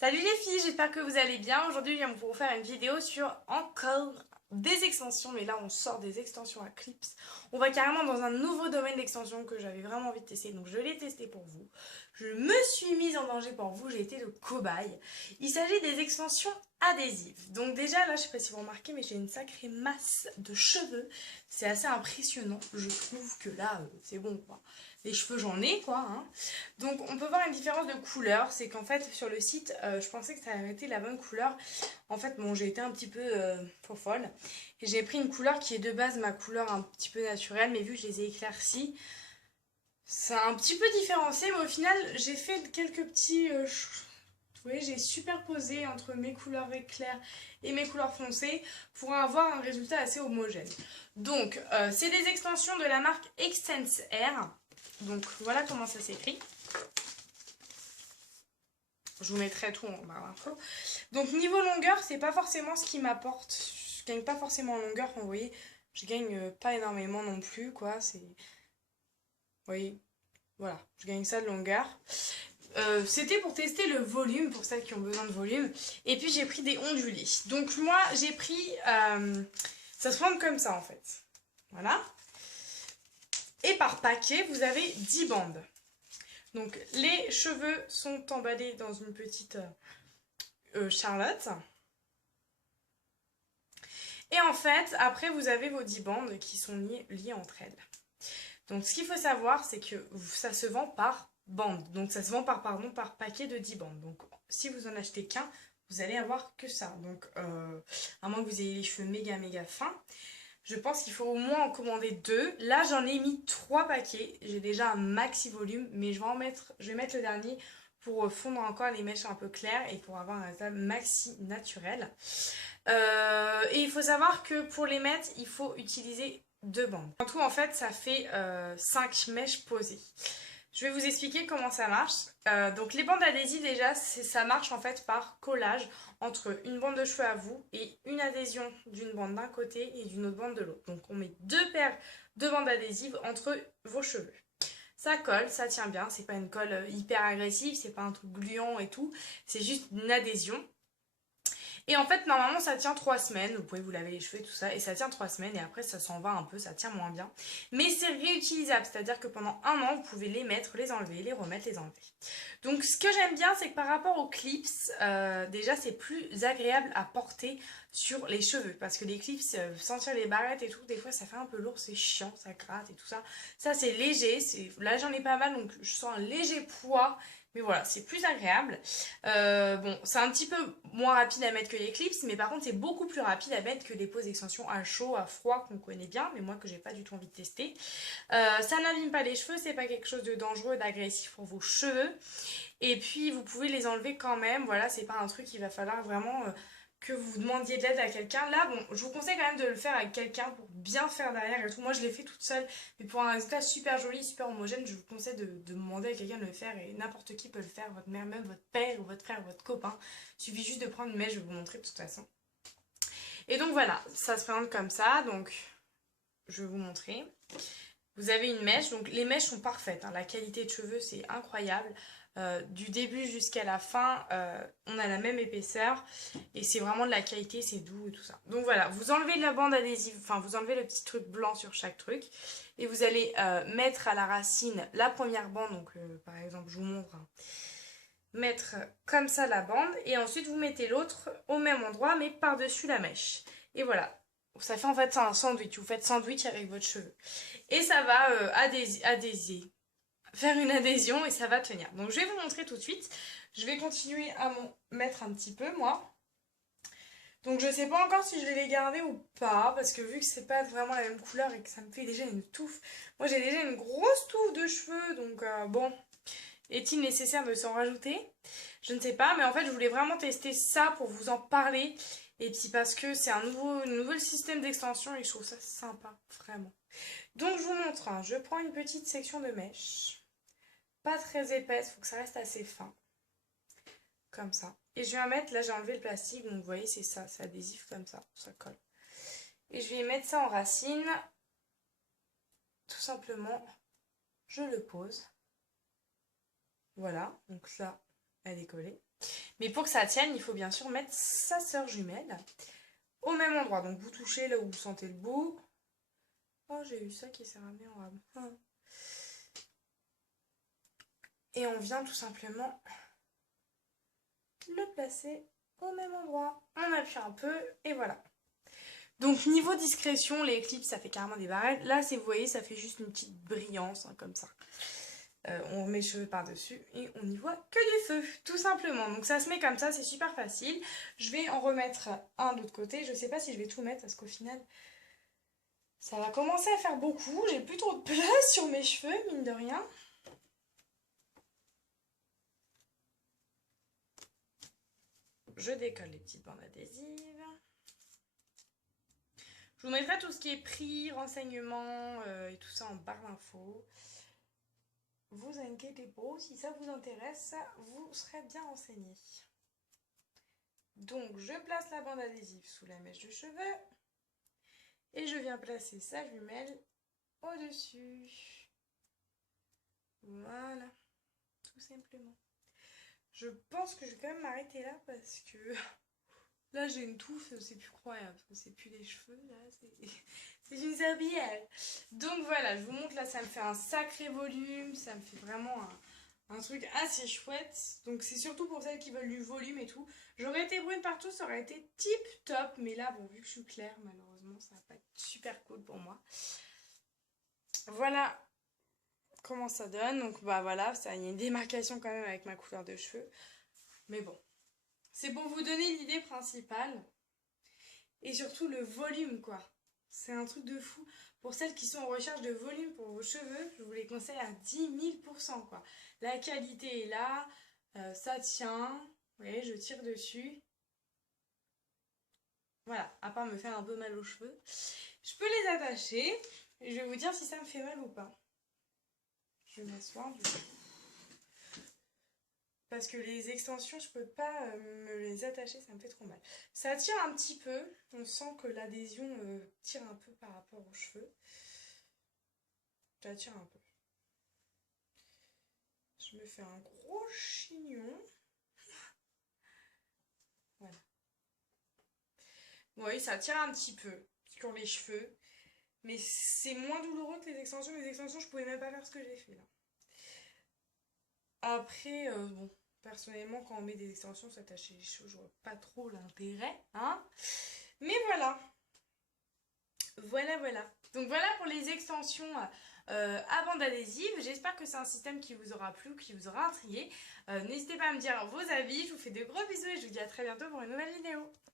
Salut les filles, j'espère que vous allez bien. Aujourd'hui, je viens vous faire une vidéo sur encore des extensions, mais là on sort des extensions à clips. On va carrément dans un nouveau domaine d'extension que j'avais vraiment envie de tester, donc je l'ai testé pour vous. Je me suis mise en danger pour vous, j'ai été le cobaye. Il s'agit des extensions adhésives. Donc déjà là, je sais pas si vous remarquez, mais j'ai une sacrée masse de cheveux. C'est assez impressionnant, je trouve que là, c'est bon quoi. Les cheveux j'en ai quoi, hein. Donc on peut voir une différence de couleur, c'est qu'en fait sur le site, je pensais que ça avait été la bonne couleur. En fait bon, j'ai été un petit peu folle et j'ai pris une couleur qui est de base ma couleur un petit peu naturelle, mais vu que je les ai éclaircies, ça a un petit peu différencié, mais au final j'ai fait quelques petits... vous voyez, j'ai superposé entre mes couleurs claires et mes couleurs foncées pour avoir un résultat assez homogène. Donc c'est des extensions de la marque Extense Air. Donc voilà comment ça s'écrit. Je vous mettrai tout en barre d'infos. Donc niveau longueur, c'est pas forcément ce qui m'apporte. Je gagne pas forcément en longueur, vous voyez. Je gagne pas énormément non plus, quoi. C'est. Vous voyez. Voilà, je gagne ça de longueur. C'était pour tester le volume, pour celles qui ont besoin de volume. Et puis j'ai pris des ondulés. Donc moi, j'ai pris... ça se prend comme ça, en fait. Voilà. Et par paquet, vous avez 10 bandes. Donc les cheveux sont emballés dans une petite charlotte. Et en fait, après vous avez vos 10 bandes qui sont liées entre elles. Donc ce qu'il faut savoir, c'est que ça se vend par bande. Donc ça se vend par paquet de 10 bandes. Donc si vous en achetez qu'un, vous allez avoir que ça. Donc à moins que vous ayez les cheveux méga fins. Je pense qu'il faut au moins en commander 2. Là, j'en ai mis 3 paquets. J'ai déjà un maxi volume, mais je vais mettre le dernier pour fondre encore les mèches un peu claires et pour avoir un résultat maxi naturel. Et il faut savoir que pour les mettre, il faut utiliser 2 bandes. En tout, en fait, ça fait 5 mèches posées. Je vais vous expliquer comment ça marche. Donc les bandes adhésives déjà, ça marche en fait par collage entre une bande de cheveux à vous et une adhésion d'une bande d'un côté et d'une autre bande de l'autre. Donc on met 2 paires de bandes adhésives entre vos cheveux. Ça colle, ça tient bien, c'est pas une colle hyper agressive, c'est pas un truc gluant et tout, c'est juste une adhésion. Et en fait, normalement, ça tient 3 semaines. Vous pouvez vous laver les cheveux et tout ça. Et ça tient 3 semaines. Et après, ça s'en va un peu. Ça tient moins bien. Mais c'est réutilisable. C'est-à-dire que pendant un an, vous pouvez les mettre, les enlever, les remettre, les enlever. Donc, ce que j'aime bien, c'est que par rapport aux clips, déjà, c'est plus agréable à porter sur les cheveux. Parce que les clips, sentir les barrettes et tout, des fois, ça fait un peu lourd. C'est chiant. Ça gratte et tout ça. Ça, c'est léger. Là, j'en ai pas mal. Donc, je sens un léger poids. Mais voilà, c'est plus agréable. Bon, c'est un petit peu moins rapide à mettre que les clips, mais par contre, c'est beaucoup plus rapide à mettre que les poses extensions à chaud, à froid, qu'on connaît bien, mais moi que j'ai pas du tout envie de tester. Ça n'abîme pas les cheveux, c'est pas quelque chose de dangereux, d'agressif pour vos cheveux. Et puis, vous pouvez les enlever quand même. Voilà, c'est pas un truc qu'il va falloir vraiment que vous demandiez de l'aide à quelqu'un. Là, bon, je vous conseille quand même de le faire avec quelqu'un pour bien faire derrière et tout. Moi, je l'ai fait toute seule, mais pour un résultat super joli, super homogène, je vous conseille de demander à quelqu'un de le faire et n'importe qui peut le faire, votre mère, même votre père ou votre frère ou votre copain. Il suffit juste de prendre une mèche, je vais vous montrer de toute façon. Et donc voilà, ça se présente comme ça, donc je vais vous montrer. Vous avez une mèche, donc les mèches sont parfaites, hein. La qualité de cheveux c'est incroyable. Du début jusqu'à la fin, on a la même épaisseur et c'est vraiment de la qualité, c'est doux et tout ça. Donc voilà, vous enlevez la bande adhésive, enfin vous enlevez le petit truc blanc sur chaque truc et vous allez mettre à la racine la première bande, donc par exemple je vous montre, hein. Mettre comme ça la bande et ensuite vous mettez l'autre au même endroit mais par-dessus la mèche. Et voilà, ça fait en fait un sandwich, vous faites sandwich avec votre cheveu. Et ça va faire une adhésion et ça va tenir. Donc je vais vous montrer tout de suite. Je vais continuer à m'en mettre un petit peu moi. Donc je sais pas encore si je vais les garder ou pas, parce que vu que c'est pas vraiment la même couleur et que ça me fait déjà une touffe. Moi j'ai déjà une grosse touffe de cheveux, donc bon, est-il nécessaire de s'en rajouter? Je ne sais pas, mais en fait je voulais vraiment tester ça pour vous en parler. Et puis parce que c'est un nouveau système d'extension et je trouve ça sympa, vraiment. Donc je vous montre, hein, je prends une petite section de mèche. Pas très épaisse, il faut que ça reste assez fin. Comme ça. Et je vais en mettre, là j'ai enlevé le plastique, donc vous voyez c'est ça, c'est adhésif comme ça colle. Et je vais mettre ça en racine. Tout simplement, je le pose. Voilà, donc là, elle est collée. Mais pour que ça tienne, il faut bien sûr mettre sa sœur jumelle au même endroit. Donc vous touchez là où vous sentez le bout. Oh, j'ai eu ça qui s'est ramené en rame. Et on vient tout simplement le placer au même endroit. On appuie un peu et voilà. Donc niveau discrétion, les clips ça fait carrément des barrettes. Là, vous voyez, ça fait juste une petite brillance hein, comme ça. On remet les cheveux par-dessus et on n'y voit que du feu, tout simplement. Donc ça se met comme ça, c'est super facile. Je vais en remettre un de l'autre côté. Je sais pas si je vais tout mettre parce qu'au final, ça va commencer à faire beaucoup. J'ai plus trop de place sur mes cheveux, mine de rien. Je décolle les petites bandes adhésives. Je vous mettrai tout ce qui est prix, renseignements et tout ça en barre d'infos. Vous inquiétez pas, si ça vous intéresse, vous serez bien renseigné. Donc je place la bande adhésive sous la mèche de cheveux et je viens placer sa jumelle au-dessus. Voilà, tout simplement. Je pense que je vais quand même m'arrêter là parce que là j'ai une touffe, c'est plus croyable, parce que c'est plus des cheveux, là c'est une serviette. Donc voilà, je vous montre là, ça me fait un sacré volume, ça me fait vraiment un truc assez chouette. Donc c'est surtout pour celles qui veulent du volume et tout. J'aurais été brune partout, ça aurait été tip top, mais là bon, vu que je suis claire, malheureusement ça va pas être super cool pour moi. Voilà comment ça donne. Donc bah voilà, ça, il y a une démarcation quand même avec ma couleur de cheveux. Mais bon, c'est pour vous donner l'idée principale. Et surtout le volume quoi. C'est un truc de fou. Pour celles qui sont en recherche de volume pour vos cheveux, je vous les conseille à 10 000% quoi. La qualité est là, ça tient. Vous voyez, je tire dessus. Voilà, à part me faire un peu mal aux cheveux. Je peux les attacher et je vais vous dire si ça me fait mal ou pas. Je vais m'asseoir du coup. Parce que les extensions, je peux pas me les attacher, ça me fait trop mal. Ça tire un petit peu, on sent que l'adhésion tire un peu par rapport aux cheveux. Ça tire un peu. Je me fais un gros chignon. Voilà. Bon, oui, ça tire un petit peu sur les cheveux. Mais c'est moins douloureux que les extensions. Les extensions, je pouvais même pas faire ce que j'ai fait là. Après, bon, personnellement, quand on met des extensions, s'attacher les cheveux, je vois pas trop l'intérêt, hein. Mais voilà. Voilà. Donc voilà pour les extensions à bande adhésive. J'espère que c'est un système qui vous aura plu, qui vous aura intrigué. N'hésitez pas à me dire vos avis. Je vous fais de gros bisous et je vous dis à très bientôt pour une nouvelle vidéo.